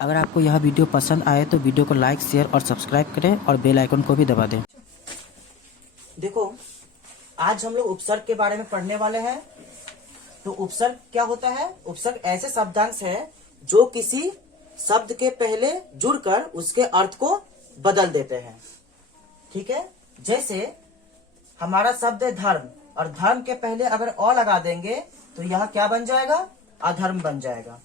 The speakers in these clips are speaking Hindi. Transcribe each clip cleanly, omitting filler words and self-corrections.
अगर आपको यह वीडियो पसंद आए तो वीडियो को लाइक, शेयर और सब्सक्राइब करें और बेल आइकन को भी दबा दें। देखो, आज हम लोग उपसर्ग के बारे में पढ़ने वाले हैं। तो उपसर्ग क्या होता है? उपसर्ग ऐसे शब्दांश है जो किसी शब्द के पहले जुड़कर उसके अर्थ को बदल देते हैं। ठीक है, जैसे हमारा शब्द है धर्म, और धर्म के पहले अगर अ लगा देंगे तो यह क्या बन जाएगा? अधर्म बन जाएगा,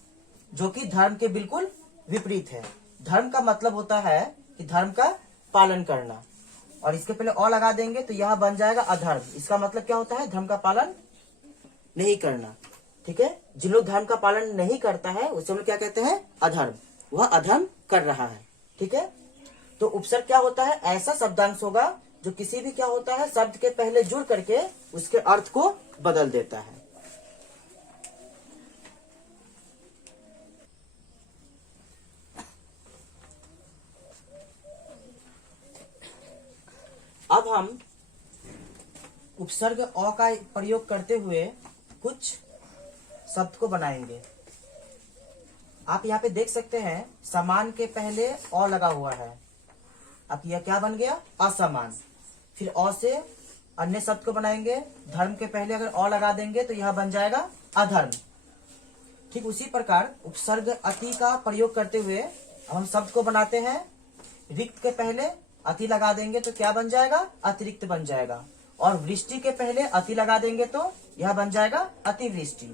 जो कि धर्म के बिल्कुल विपरीत है। धर्म का मतलब होता है कि धर्म का पालन करना, और इसके पहले अ लगा देंगे तो यह बन जाएगा अधर्म। इसका मतलब क्या होता है? धर्म का पालन नहीं करना। ठीक है, जिन लोग धर्म का पालन नहीं करता है उसे हम लोग क्या कहते हैं? अधर्म। वह अधर्म कर रहा है। ठीक है, तो उपसर्ग क्या होता है? ऐसा शब्दांश होगा जो किसी भी क्या होता है शब्द के पहले जुड़ करके उसके अर्थ को बदल देता है। अब हम उपसर्ग अ का प्रयोग करते हुए कुछ शब्द को बनाएंगे। आप यहाँ पे देख सकते हैं समान के पहले अ लगा हुआ है। अब यह क्या बन गया? असमान। फिर अ से अन्य शब्द को बनाएंगे। धर्म के पहले अगर अ लगा देंगे तो यह बन जाएगा अधर्म। ठीक उसी प्रकार उपसर्ग अति का प्रयोग करते हुए हम शब्द को बनाते हैं। रिक्त के पहले अति लगा देंगे तो क्या बन जाएगा? अतिरिक्त बन जाएगा। और वृष्टि के पहले अति लगा देंगे तो यह बन जाएगा अतिवृष्टि।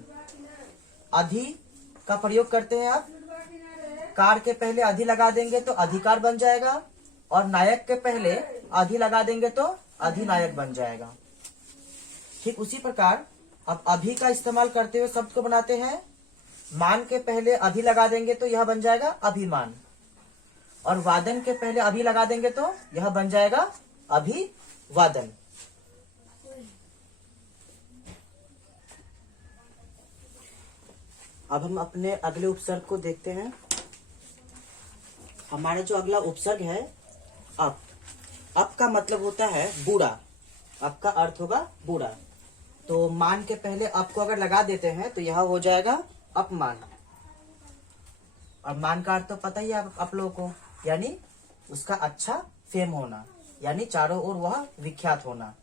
अधि का प्रयोग करते हैं आप। कार के पहले अधि लगा देंगे तो अधिकार बन जाएगा, और नायक के पहले अधि लगा देंगे तो अधिनायक बन जाएगा। ठीक उसी प्रकार अब अभि का इस्तेमाल करते हुए शब्द को बनाते हैं। मान के पहले अभि लगा देंगे तो यह बन जाएगा अभिमान, और वादन के पहले अभि लगा देंगे तो यह बन जाएगा अभिवादन। अब हम अपने अगले उपसर्ग को देखते हैं। हमारा जो अगला उपसर्ग है अप। अप का मतलब होता है बुरा। अप का अर्थ होगा बुरा। तो मान के पहले अप को अगर लगा देते हैं तो यह हो जाएगा अपमान। और मान का अर्थ तो पता ही है आप लोगों को, यानी उसका अच्छा फेम होना, यानी चारों ओर वह विख्यात होना।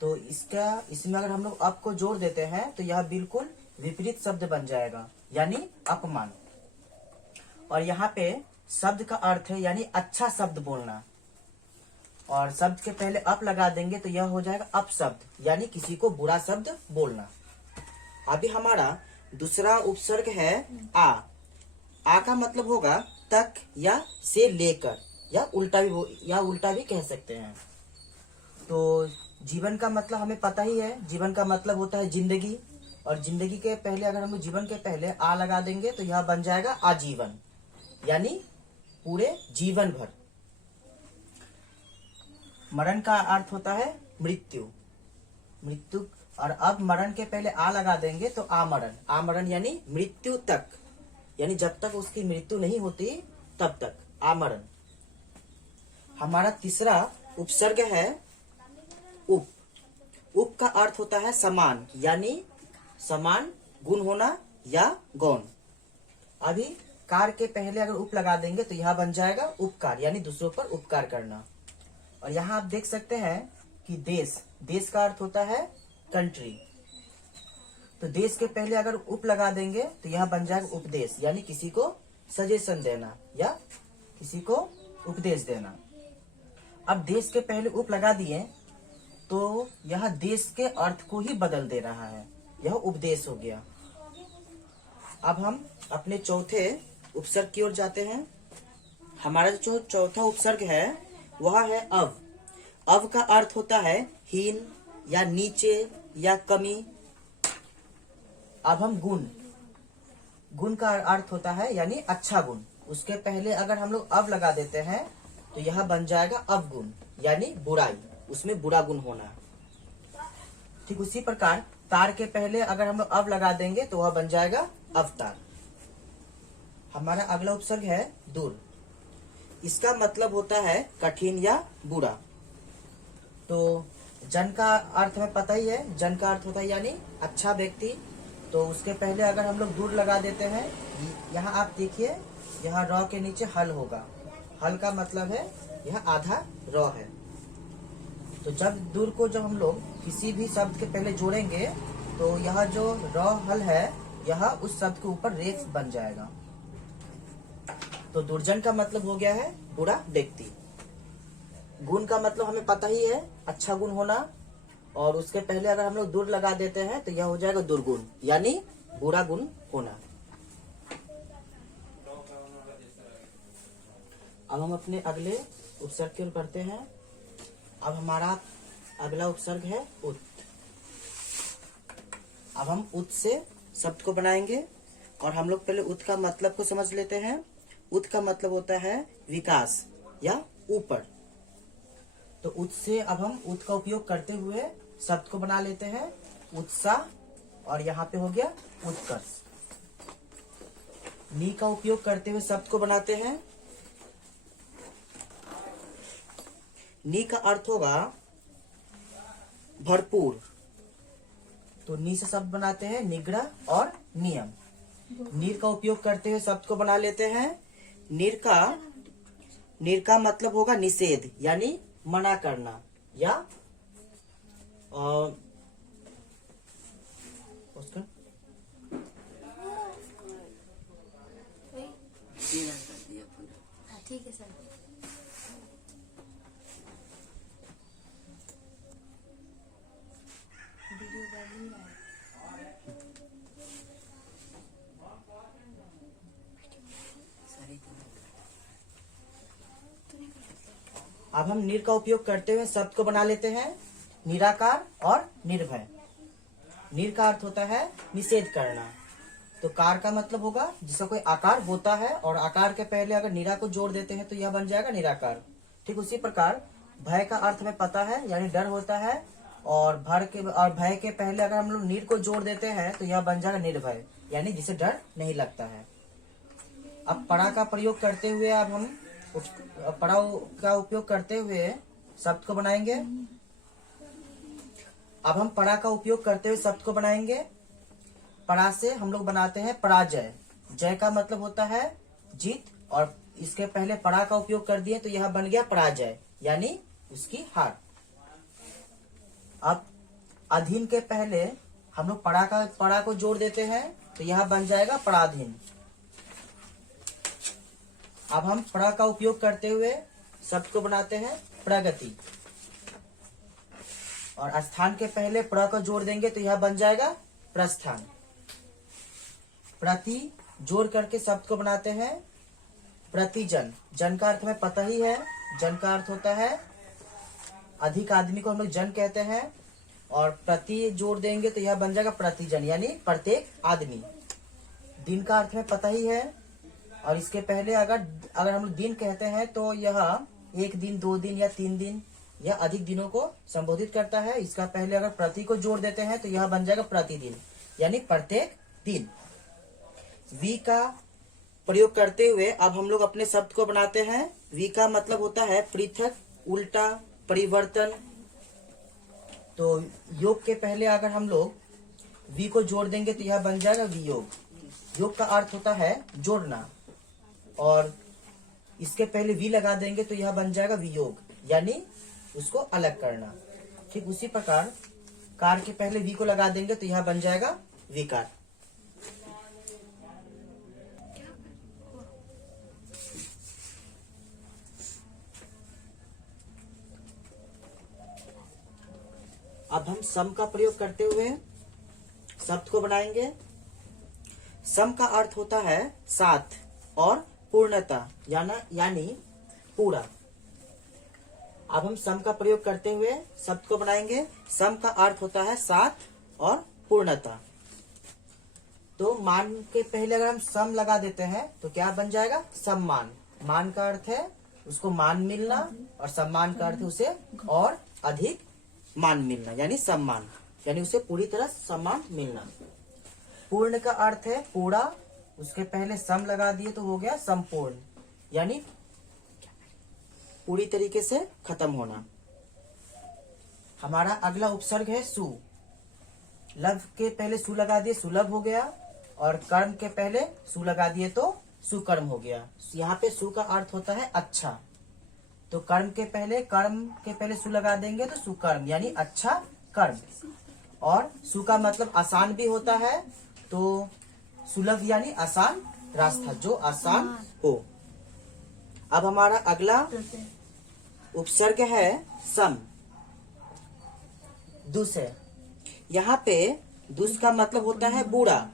तो इसमें अगर हम लोग अप को जोड़ देते हैं तो यह बिल्कुल विपरीत शब्द बन जाएगा, यानी अपमान। और यहाँ पे शब्द का अर्थ है यानी अच्छा शब्द बोलना, और शब्द के पहले अप लगा देंगे तो यह हो जाएगा अपशब्द, यानी किसी को बुरा शब्द बोलना। अभी हमारा दूसरा उपसर्ग है आ। आ का मतलब होगा तक या से लेकर, या उल्टा भी कह सकते हैं। तो जीवन का मतलब हमें पता ही है। जीवन का मतलब होता है जिंदगी, और जिंदगी के पहले अगर हम जीवन के पहले आ लगा देंगे तो यह बन जाएगा आजीवन, यानी पूरे जीवन भर। मरण का अर्थ होता है मृत्यु। और अब मरण के पहले आ लगा देंगे तो आमरण। आमरण यानी मृत्यु तक, यानी जब तक उसकी मृत्यु नहीं होती तब तक आमरण। हमारा तीसरा उपसर्ग है उप। उप का अर्थ होता है समान, यानी समान गुण होना या गौण। अभी कार के पहले अगर उप लगा देंगे तो यह बन जाएगा उपकार, यानी दूसरों पर उपकार करना। और यहाँ आप देख सकते हैं कि देश का अर्थ होता है कंट्री। तो देश के पहले अगर उप लगा देंगे तो यह बन जाएगा उपदेश, यानी किसी को सजेशन देना या किसी को उपदेश देना। अब देश के पहले उप लगा दिए तो यह देश के अर्थ को ही बदल दे रहा है, यह उपदेश हो गया। अब हम अपने चौथे उपसर्ग की ओर जाते हैं। हमारा जो चौथा उपसर्ग है वह है अव। अव का अर्थ होता है हीन या नीचे या कमी। अब हम गुण का अर्थ होता है यानी अच्छा गुण। उसके पहले अगर हम लोग अव लगा देते हैं तो यह बन जाएगा अवगुण, यानी बुराई, उसमें बुरा गुण होना। ठीक उसी प्रकार तार के पहले अगर हम लोग अव लगा देंगे तो वह बन जाएगा अवतार। हमारा अगला उपसर्ग है दूर। इसका मतलब होता है कठिन या बुरा। तो जन का अर्थ हमें पता ही है। जन का अर्थ होता है यानी अच्छा व्यक्ति। तो उसके पहले अगर हम लोग दूर लगा देते हैं, यहाँ आप देखिए यहाँ र के नीचे हल होगा। हल का मतलब है यह आधा र है। तो जब दूर को जब हम लोग किसी भी शब्द के पहले जोड़ेंगे तो यह जो र हल है यह उस शब्द के ऊपर रेख बन जाएगा। तो दुर्जन का मतलब हो गया है बुरा व्यक्ति। गुण का मतलब हमें पता ही है, अच्छा गुण होना, और उसके पहले अगर हम लोग दूर लगा देते हैं तो यह हो जाएगा दुर्गुण, यानी बुरा गुण होना। अब हम अपने अगले उपसर्ग की ओर बढ़ते हैं। अब हमारा अगला उपसर्ग है उत। अब हम उत से शब्द को बनाएंगे और हम लोग पहले उत का मतलब को समझ लेते हैं। उत का मतलब होता है विकास या ऊपर। तो उत से अब हम उत का उपयोग करते हुए शब्द को बना लेते हैं। उत्साह, और यहाँ पे हो गया उत्कर्ष। नी का उपयोग करते हुए शब्द को बनाते हैं। नी का अर्थ होगा भरपूर। तो नी से शब्द बनाते हैं निग्रह और नियम। नीर का उपयोग करते हुए शब्द को बना लेते हैं। नीर का मतलब होगा निषेध, यानी मना करना, या उसका ठीक है सर। वीडियो बन ही रहा है। अब हम नीर का उपयोग करते हुए शब्द को बना लेते हैं। निराकार और निर्भय। नीर का अर्थ होता है निषेध करना। तो कार का मतलब होगा जिसका कोई आकार होता है, और आकार के पहले अगर निरा को जोड़ देते हैं तो यह बन जाएगा निराकार। ठीक उसी प्रकार भय का अर्थ हमें पता है, यानी डर होता है, और भय के पहले अगर हम लोग नीर को जोड़ देते हैं तो यह बन जाएगा निर्भय, यानी जिसे डर नहीं लगता है। अब पड़ा का प्रयोग करते हुए अब हम पड़ा का उपयोग करते हुए शब्द को बनाएंगे। अब हम पड़ा का उपयोग करते हुए शब्द को बनाएंगे। पड़ा से हम लोग बनाते हैं पराजय। जय का मतलब होता है जीत, और इसके पहले पड़ा का उपयोग कर दिए तो यह बन गया पराजय, यानी उसकी हार। अब अधीन के पहले हम लोग पड़ा को जोड़ देते हैं तो यह बन जाएगा पराधीन। अब हम पड़ा का उपयोग करते हुए शब्द को बनाते हैं प्रगति, और स्थान के पहले प्र को जोड़ देंगे तो यह बन जाएगा प्रस्थान। प्रति जोड़ करके शब्द को बनाते हैं प्रतिजन। जन का अर्थ में पता ही है, जन का अर्थ होता है अधिक आदमी को हम लोग जन कहते हैं, और प्रति जोड़ देंगे तो यह बन जाएगा प्रतिजन, यानी प्रत्येक आदमी। दिन का अर्थ में पता ही है, और इसके पहले अगर हम लोग दिन कहते हैं तो यह 1 दिन, 2 दिन या 3 दिन या अधिक दिनों को संबोधित करता है। इसका पहले अगर प्रति को जोड़ देते हैं तो यह बन जाएगा प्रतिदिन, यानी प्रत्येक दिन। वी का प्रयोग करते हुए अब हम लोग अपने शब्द को बनाते हैं। वी का मतलब होता है पृथक, उल्टा, परिवर्तन। तो योग के पहले अगर हम लोग वी को जोड़ देंगे तो यह बन जाएगा वियोग। योग का अर्थ होता है जोड़ना, और इसके पहले वी लगा देंगे तो यह बन जाएगा वियोग, यानी उसको अलग करना। ठीक उसी प्रकार कार के पहले वी को लगा देंगे तो यह बन जाएगा विकार। अब हम सम का प्रयोग करते हुए शब्द को बनाएंगे। सम का अर्थ होता है साथ और पूर्णता, यानी पूरा। अब हम सम का प्रयोग करते हुए शब्द को बनाएंगे। सम का अर्थ होता है साथ और पूर्णता। तो मान के पहले अगर हम सम लगा देते हैं तो क्या बन जाएगा सम्मान। मान का अर्थ है उसको मान मिलना, और सम्मान का अर्थ है उसे और अधिक मान मिलना, यानी सम्मान, यानी उसे पूरी तरह सम्मान मिलना। पूर्ण का अर्थ है पूरा, उसके पहले सम लगा दिए तो हो गया संपूर्ण, यानी पूरी तरीके से खत्म होना। हमारा अगला उपसर्ग है सु। लव के पहले सु लगा दिए सुलभ हो गया, और कर्म के पहले सु लगा दिए तो सुकर्म हो गया। यहाँ पे सु का अर्थ होता है अच्छा, तो कर्म के पहले सु लगा देंगे तो सुकर्म यानी अच्छा कर्म। और सु का मतलब आसान भी होता है, तो सुलभ यानी आसान रास्ता, जो आसान हो। अब हमारा अगला उपसर्ग है सम, दुस है। यहाँ पे दुस का मतलब होता है बुरा,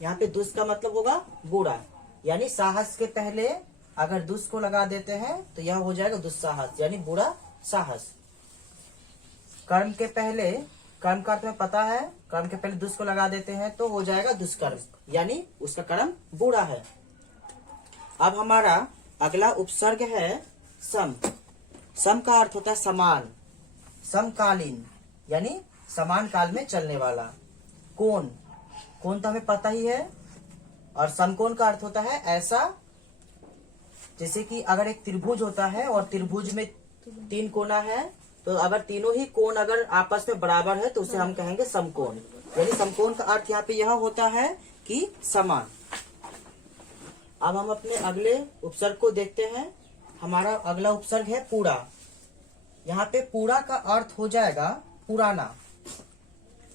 यहाँ पे दुस का मतलब होगा बुरा, यानी साहस के पहले अगर दुस को लगा देते हैं तो यह हो जाएगा दुस्साहस यानी बुरा साहस। कर्म के पहले, कर्म का अर्थ में पता है, कर्म के पहले दुस को लगा देते हैं तो हो जाएगा दुष्कर्म, यानी उसका कर्म बुरा है। अब हमारा अगला उपसर्ग है सम। सम का अर्थ होता है समान, समकालीन यानी समान काल में चलने वाला। कोण, कोण तो हमें पता ही है, और समकोण का अर्थ होता है ऐसा, जैसे कि अगर एक त्रिभुज होता है और त्रिभुज में 3 कोना है, तो अगर तीनों ही कोण अगर आपस में बराबर है तो उसे हम कहेंगे समकोण। यानी समकोण का अर्थ यहाँ पे यह होता है कि समान। अब हम अपने अगले उपसर्ग को देखते हैं। हमारा अगला उपसर्ग है पूरा। यहाँ पे पूरा का अर्थ हो जाएगा पुराना।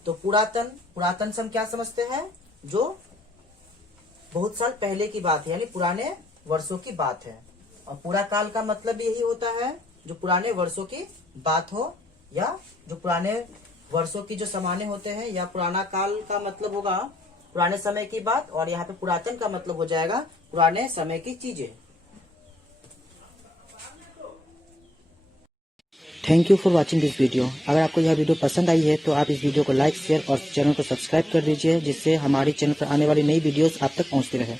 तो पुरातन, पुरातन से हम क्या समझते हैं, जो बहुत साल पहले की बात है, यानी पुराने वर्षों की बात है। और पूरा काल का मतलब यही होता है जो पुराने वर्षों की बात हो, या जो पुराने वर्षों की जो समाने होते हैं, या पुराना काल का मतलब होगा पुराने समय की बात, और यहाँ पे पुरातन का मतलब हो जाएगा पुराने समय की चीजें। Thank you for watching this video. अगर आपको यह वीडियो पसंद आई है तो आप इस वीडियो को लाइक, शेयर और चैनल को सब्सक्राइब कर दीजिए, जिससे हमारी चैनल पर आने वाली नई वीडियोस आप तक पहुंचती रहे।